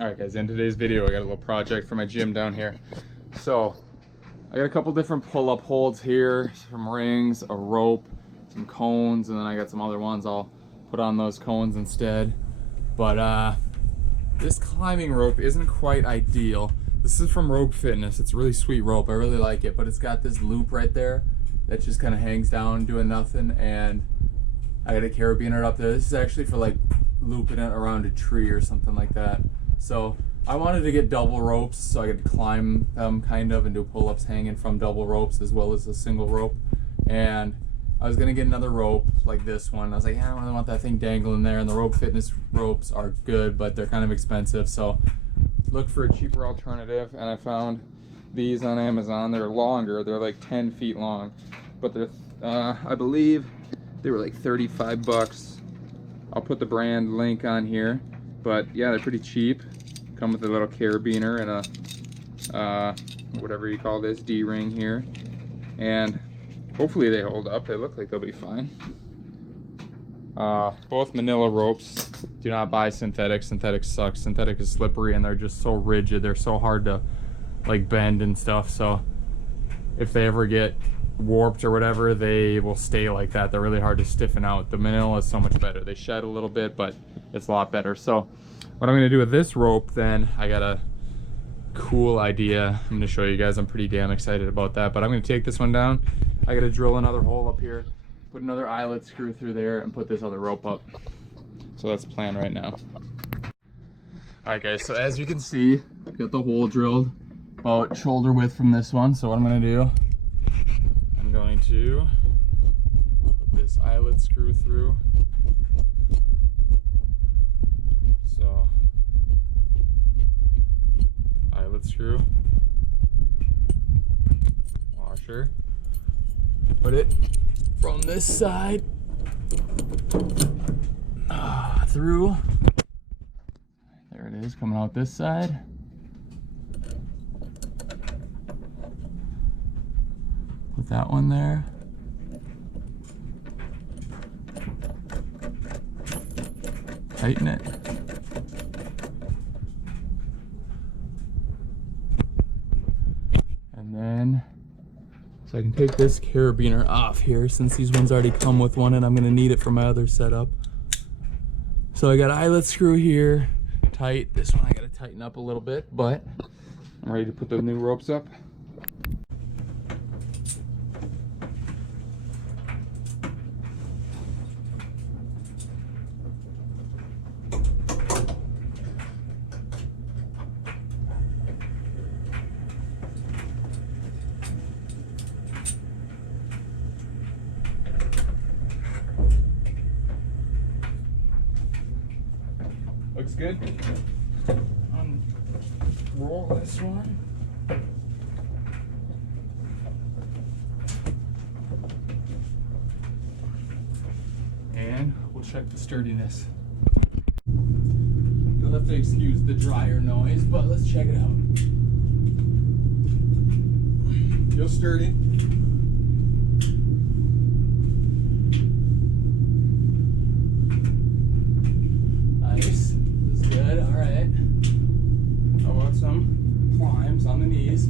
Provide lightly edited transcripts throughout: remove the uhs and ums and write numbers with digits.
Alright guys, in today's video I got a little project for my gym down here. So I got a couple different pull-up holds here, some rings, a rope, some cones, and then I got some other ones. I'll put on those cones instead. But this climbing rope isn't quite ideal. This is from Rogue Fitness. It's a really sweet rope. I really like it, but it's got this loop right there that just kind of hangs down doing nothing, and I got a carabiner up there. This is actually for like looping it around a tree or something like that. So I wanted to get double ropes so I could climb them kind of and do pull-ups hanging from double ropes as well as a single rope. And I was gonna get another rope like this one. I was like, yeah, I don't really want that thing dangling there. And the Rogue Fitness ropes are good, but they're kind of expensive. So look for a cheaper alternative, and I found these on Amazon. They're longer. They're like 10 feet long, but they're I believe they were like 35 bucks. I'll put the brand link on here, but yeah, they're pretty cheap. Come with a little carabiner and a whatever you call this, D-ring here, and hopefully they hold up. They look like they'll be fine. Both manila ropes. Do not buy synthetic. Synthetic sucks. Synthetic is slippery and they're just so rigid. They're so hard to like bend and stuff. So if they ever get warped or whatever, they will stay like that. They're really hard to stiffen out. The manila is so much better. They shed a little bit, but it's a lot better. So what I'm gonna do with this rope, then I got a cool idea. I'm gonna show you guys. I'm pretty damn excited about that. But I'm gonna take this one down. I gotta drill another hole up here, put another eyelet screw through there, and put this other rope up. So that's the plan right now. Alright guys, so as you can see, I've got the hole drilled about shoulder width from this one. So what I'm gonna do, I'm going to put this eyelet screw through. So, eyelet screw, washer, put it from this side through. There it is, coming out this side. Put that one there. Tighten it. And then, so I can take this carabiner off here since these ones already come with one and I'm gonna need it for my other setup. So I got eyelet screw here, tight. This one I gotta tighten up a little bit, but I'm ready to put the new ropes up. Looks good. Unroll this one. And we'll check the sturdiness. You'll have to excuse the dryer noise, but let's check it out. Feel sturdy. Nice. Good, all right. How about some climbs on the knees?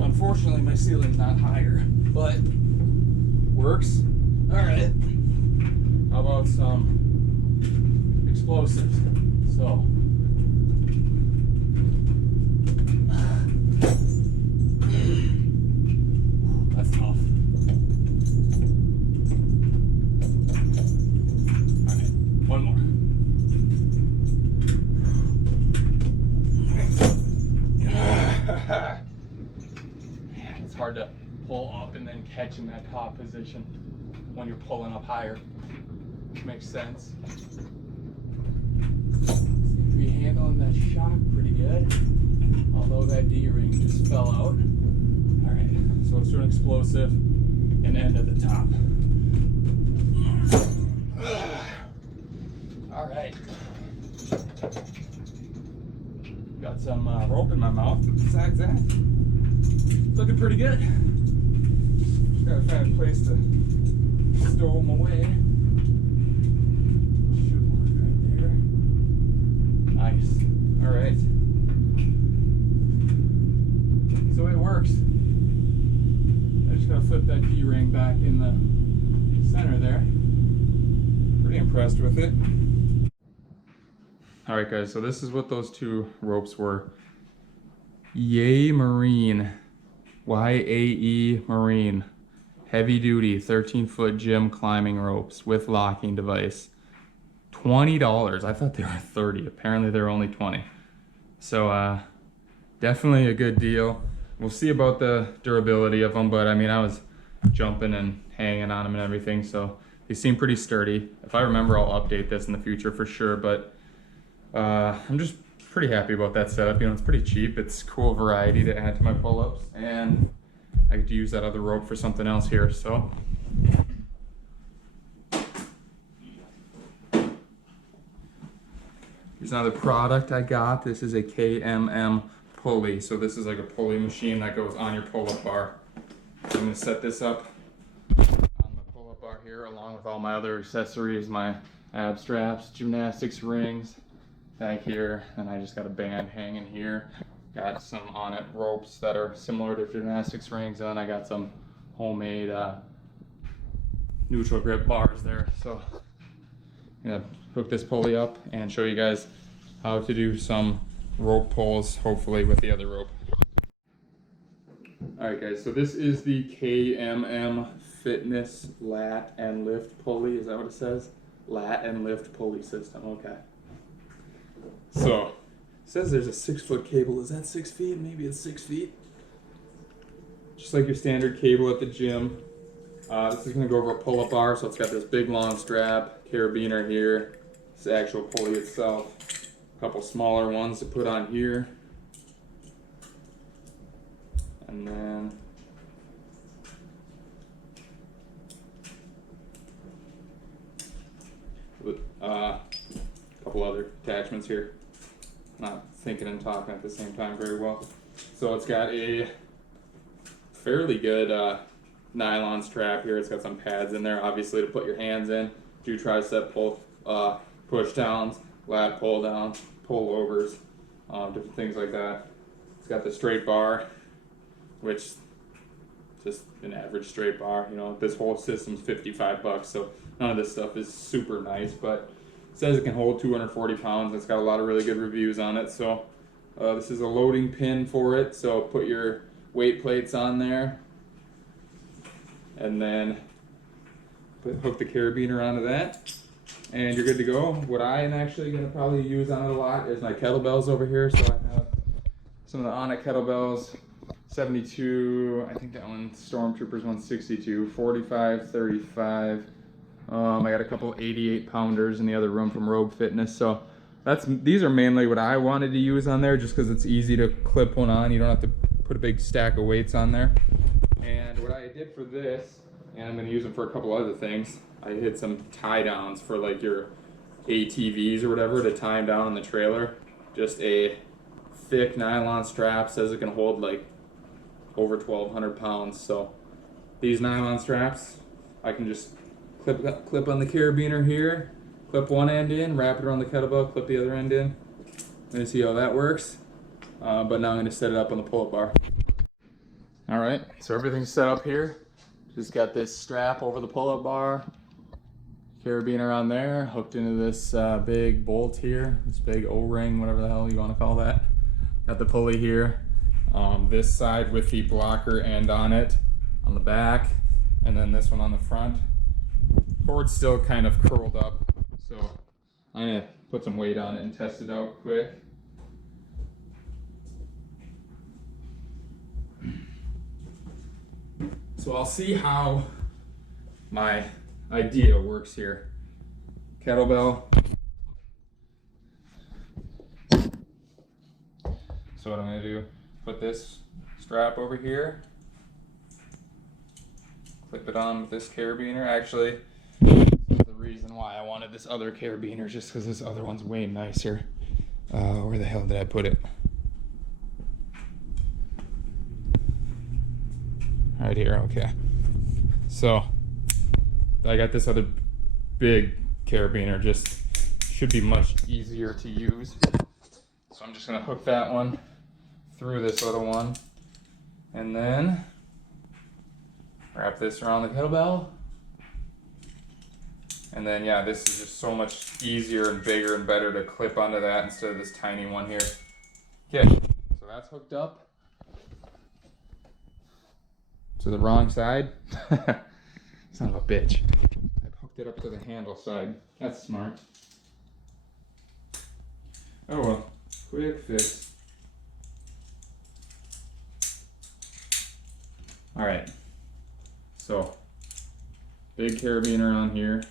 Unfortunately, my ceiling's not higher, but works. All right. How about some explosives? So, that's tough. One more. It's hard to pull up and then catch in that top position when you're pulling up higher. Makes sense. Seems to be handling that shock pretty good. Although that D-ring just fell out. Alright, so let's do an explosive and end at the top. All right. Got some rope in my mouth, but besides that, it's looking pretty good. Just gotta find a place to stow them away. Nice. All right. So it works. I just gotta flip that D-ring back in the center there. Pretty impressed with it. All right, guys, so this is what those two ropes were. Yay Marine, Y-A-E Marine, heavy duty 13-foot gym climbing ropes with locking device. $20. I thought they were $30. Apparently they're only $20. So definitely a good deal. We'll see about the durability of them, but I mean, I was jumping and hanging on them and everything, so they seem pretty sturdy. If I remember, I'll update this in the future for sure, but I'm just pretty happy about that setup. You know, it's pretty cheap. It's cool variety to add to my pull-ups, and I get to use that other rope for something else here, so. Here's another product I got. This is a KMM pulley. So this is like a pulley machine that goes on your pull-up bar. So I'm gonna set this up on the pull-up bar here along with all my other accessories, my ab straps, gymnastics rings back here, and I just got a band hanging here. Got some on it ropes that are similar to gymnastics rings, and then I got some homemade neutral grip bars there. So I'm gonna hook this pulley up and show you guys how to do some rope pulls, hopefully with the other rope. All right, guys, so this is the KMM Fitness Lat and Lift Pulley. Is that what it says? Lat and Lift Pulley System. Okay. So it says there's a 6-foot cable. Is that 6 feet? Maybe it's 6 feet. Just like your standard cable at the gym. This is going to go over a pull-up bar, so it's got this big long strap, carabiner here. This is the actual pulley itself. A couple smaller ones to put on here. And then a couple other attachments here. Not thinking and talking at the same time very well. So it's got a fairly good nylon strap here. It's got some pads in there, obviously, to put your hands in. Do tricep pull, push downs, lat pull downs, pull overs, different things like that. It's got the straight bar, which just an average straight bar. You know, this whole system's $55, so none of this stuff is super nice, but it says it can hold 240 pounds. It's got a lot of really good reviews on it. So this is a loading pin for it. So put your weight plates on there, and then hook the carabiner onto that, and you're good to go. What I am actually going to probably use on it a lot is my kettlebells over here. So I have some of the On It kettlebells, 72, I think that one, Stormtrooper's 162, 45, 35. I got a couple 88 pounders in the other room from Rogue Fitness. So these are mainly what I wanted to use on there, just because it's easy to clip one on. You don't have to put a big stack of weights on there. And what I did for this, and I'm going to use them for a couple other things, I did some tie downs for like your ATVs or whatever to tie them down on the trailer. Just a thick nylon strap, says it can hold like over 1,200 pounds. So these nylon straps, I can just clip on the carabiner here, clip one end in, wrap it around the kettlebell, clip the other end in. I'm going to see how that works. But now I'm going to set it up on the pull-up bar. All right, so everything's set up here. Just got this strap over the pull-up bar, carabiner on there, hooked into this big bolt here, this big O-ring, whatever the hell you want to call that. Got the pulley here, this side with the blocker end on it, on the back, and then this one on the front. Cord's still kind of curled up, so I'm gonna put some weight on it and test it out quick. So I'll see how my idea works here. Kettlebell. So what I'm gonna do, put this strap over here, clip it on with this carabiner. Actually, the reason why I wanted this other carabiner is just because this other one's way nicer. Where the hell did I put it? Right here, okay. So I got this other big carabiner, just should be much easier to use. So I'm just gonna hook that one through this little one, and then wrap this around the kettlebell. And then yeah, this is just so much easier and bigger and better to clip onto that instead of this tiny one here. Okay, so that's hooked up to the wrong side. Son of a bitch. I hooked it up to the handle side. That's smart. Oh well, quick fix. All right, so big carabiner on here.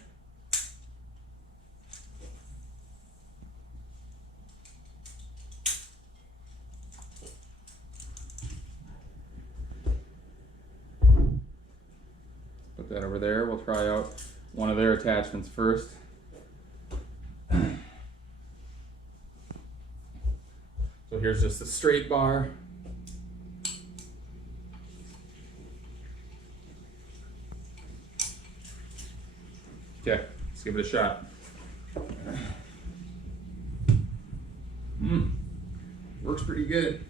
Put that over there. We'll try out one of their attachments first. So here's just the straight bar. Okay, let's give it a shot. Works pretty good.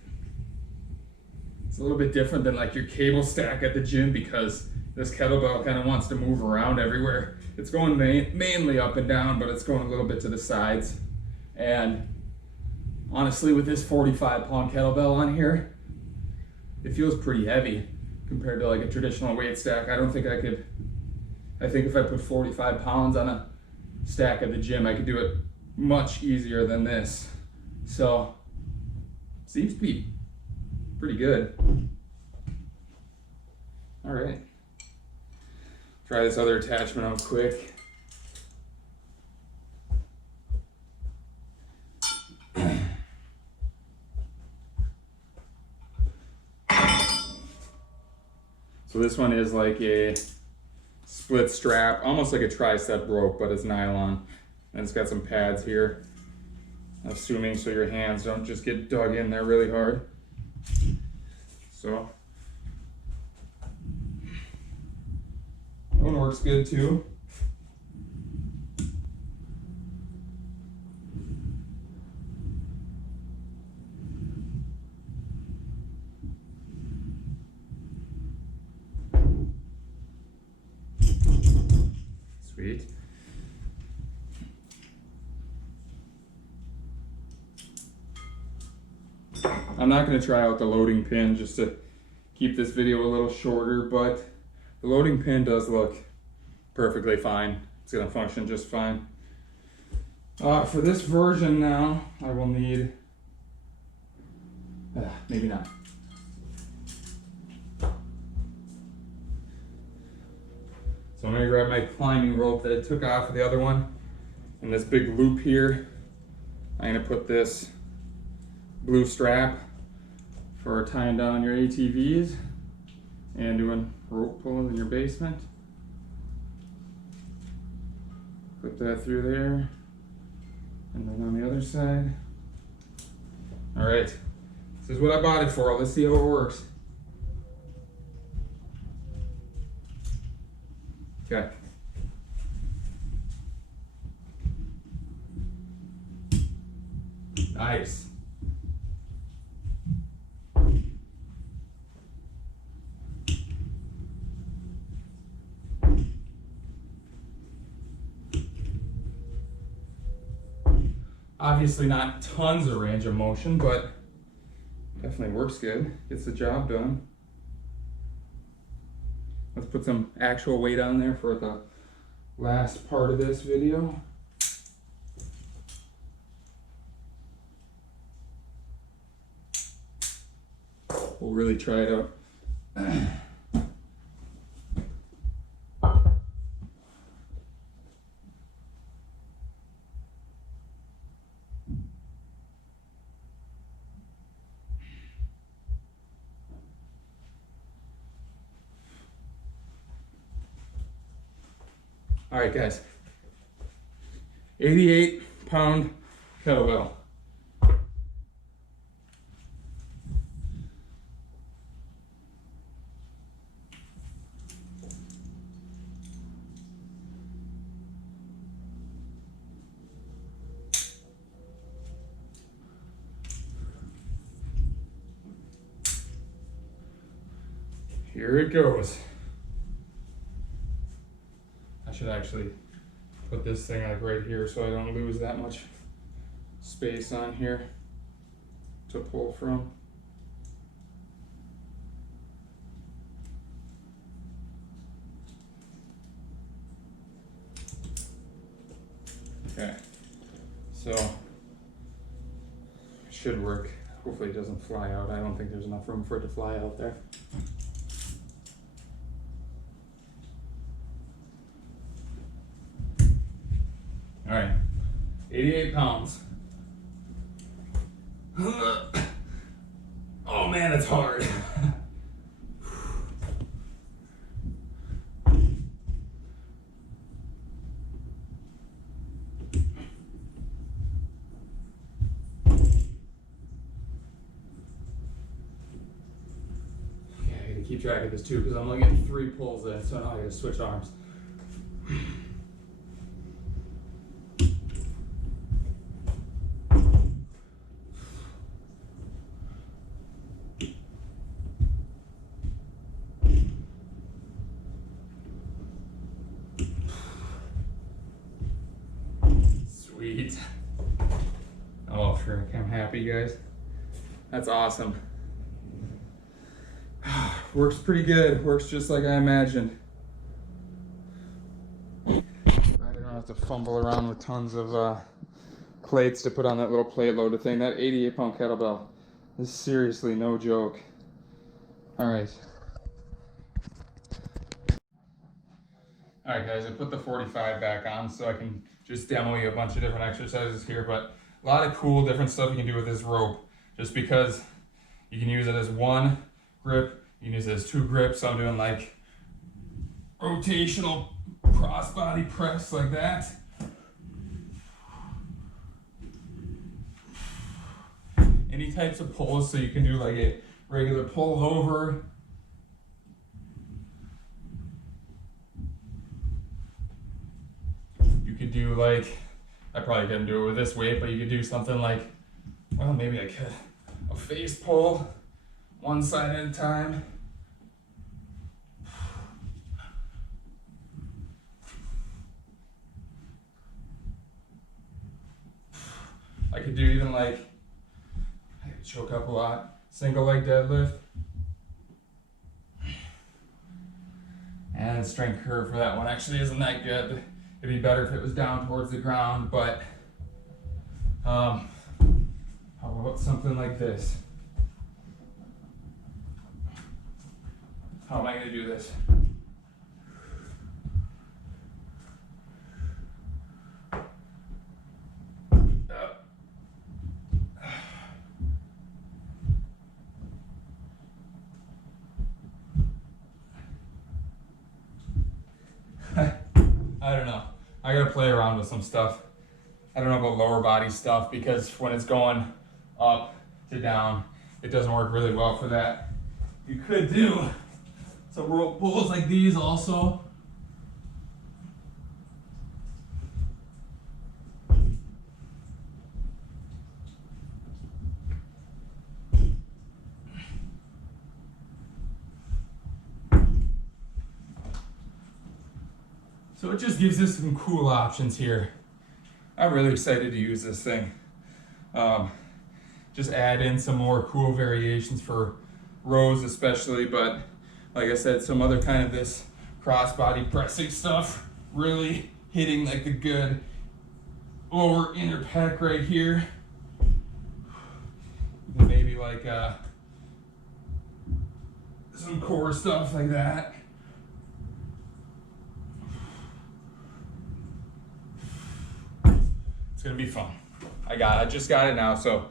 It's a little bit different than like your cable stack at the gym because this kettlebell kind of wants to move around everywhere. It's going mainly up and down, but it's going a little bit to the sides. And honestly, with this 45-pound kettlebell on here, it feels pretty heavy compared to like a traditional weight stack. I don't think I could. I think if I put 45 pounds on a stack at the gym, I could do it much easier than this. So, seems to be pretty good. All right. Try this other attachment out quick. So this one is like a split strap, almost like a tricep rope, but it's nylon. And it's got some pads here, assuming so your hands don't just get dug in there really hard. So, that one works good too. Sweet. I'm not going to try out the loading pin just to keep this video a little shorter, but the loading pin does look perfectly fine. It's going to function just fine. For this version now, I will need, maybe not. So I'm going to grab my climbing rope that I took off of the other one, and this big loop here. I'm going to put this blue strap for tying down your ATVs and doing rope pulling in your basement. Put that through there, and then on the other side. All right, this is what I bought it for. Let's see how it works. Okay. Nice. Obviously not tons of range of motion, but definitely works good. Gets the job done. Let's put some actual weight on there for the last part of this video. We'll really try it out. All right, guys. 88-pound kettlebell. Here it goes. I should actually put this thing like right here so I don't lose that much space on here to pull from. Okay, so it should work. Hopefully it doesn't fly out. I don't think there's enough room for it to fly out there. All right, 88 pounds. Oh man, it's hard. Keep track of this too, because I'm only getting 3 pulls in, so now I gotta switch arms. Sweet. Oh, frick, I'm happy, guys. That's awesome. Works pretty good. Works just like I imagined. I don't have to fumble around with tons of plates to put on that little plate loader thing. That 88-pound kettlebell is seriously no joke. All right. All right, guys, I put the 45 back on so I can just demo you a bunch of different exercises here, but a lot of cool different stuff you can do with this rope, just because you can use it as one grip. You can use it as 2 grips. So I'm doing like rotational cross-body press like that. Any types of pulls, so you can do like a regular pull over. You could do like, I probably couldn't do it with this weight, but you could do something like, well, maybe I could, a face pull. One side at a time. I could do even like, I could choke up a lot, single leg deadlift. And strength curve for that one actually isn't that good. It'd be better if it was down towards the ground, but how about something like this? How am I going to do this? I don't know. I got to play around with some stuff. I don't know about lower body stuff, because when it's going up to down, it doesn't work really well for that. You could do some rope pulls like these also. So it just gives us some cool options here. I'm really excited to use this thing. Just add in some more cool variations for rows especially, but like I said, some other kind of this cross-body pressing stuff, really hitting like the good lower inner pec right here. Maybe like some core stuff like that. It's gonna be fun. I just got it now, so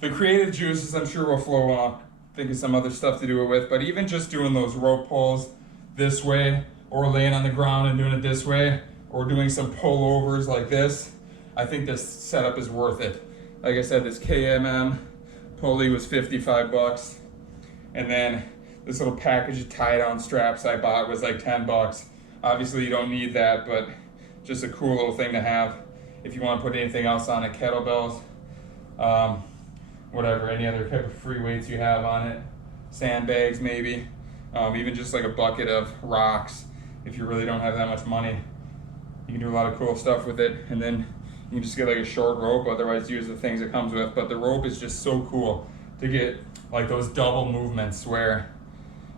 the creative juices I'm sure will flow on. Think of some other stuff to do it with, but even just doing those rope pulls this way, or laying on the ground and doing it this way, or doing some pullovers like this, I think this setup is worth it. Like I said, this KMM pulley was 55 bucks, and then this little package of tie-down straps I bought was like 10 bucks. Obviously you don't need that, but just a cool little thing to have if you want to put anything else on it, kettlebells, whatever, any other type of free weights you have on it, sandbags maybe. even just like a bucket of rocks. If you really don't have that much money, you can do a lot of cool stuff with it. And then you can just get like a short rope, otherwise use the things it comes with. But the rope is just so cool to get like those double movements where,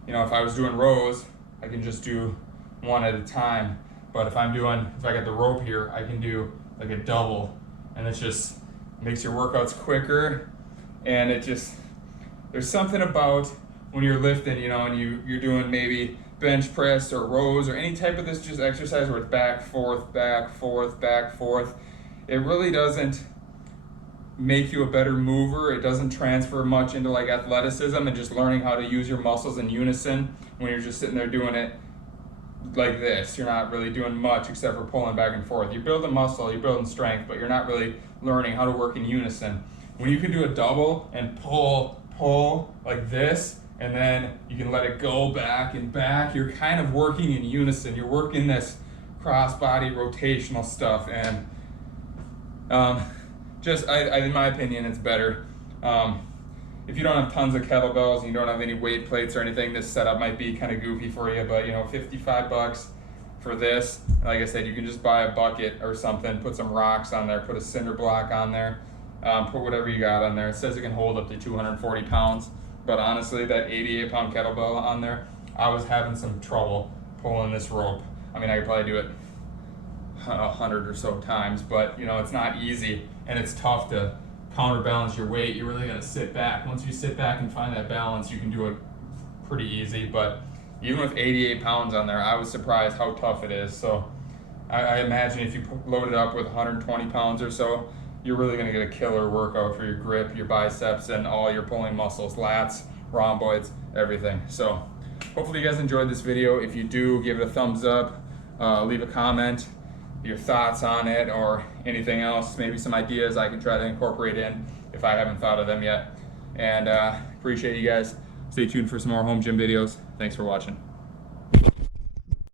you know, if I was doing rows, I can just do one at a time. But if I got the rope here, I can do like a double, and it just makes your workouts quicker. And it just, there's something about when you're lifting, you know, and you're doing maybe bench press or rows or any type of this just exercise where it's back, forth, back, forth, back, forth. It really doesn't make you a better mover. It doesn't transfer much into like athleticism and just learning how to use your muscles in unison when you're just sitting there doing it like this. You're not really doing much except for pulling back and forth. You're building muscle, you're building strength, but you're not really learning how to work in unison. When you can do a double and pull like this, and then you can let it go back and back, you're kind of working in unison. You're working this cross-body rotational stuff, and in my opinion, it's better. If you don't have tons of kettlebells and you don't have any weight plates or anything, this setup might be kind of goofy for you, but you know, $55 for this. Like I said, you can just buy a bucket or something, put some rocks on there, put a cinder block on there, put whatever you got on there. It says it can hold up to 240 pounds, but honestly, that 88-pound kettlebell on there, I was having some trouble pulling this rope. I mean, I could probably do it 100 or so times, but you know, it's not easy, and it's tough to counterbalance your weight. You really gotta sit back. Once you sit back and find that balance, you can do it pretty easy. But even with 88 pounds on there, I was surprised how tough it is. So I imagine if you load it up with 120 pounds or so, you're really gonna get a killer workout for your grip, your biceps, and all your pulling muscles, lats, rhomboids, everything. So hopefully you guys enjoyed this video. If you do, give it a thumbs up, leave a comment, your thoughts on it, or anything else, maybe some ideas I can try to incorporate in if I haven't thought of them yet. And appreciate you guys. Stay tuned for some more home gym videos. Thanks for watching.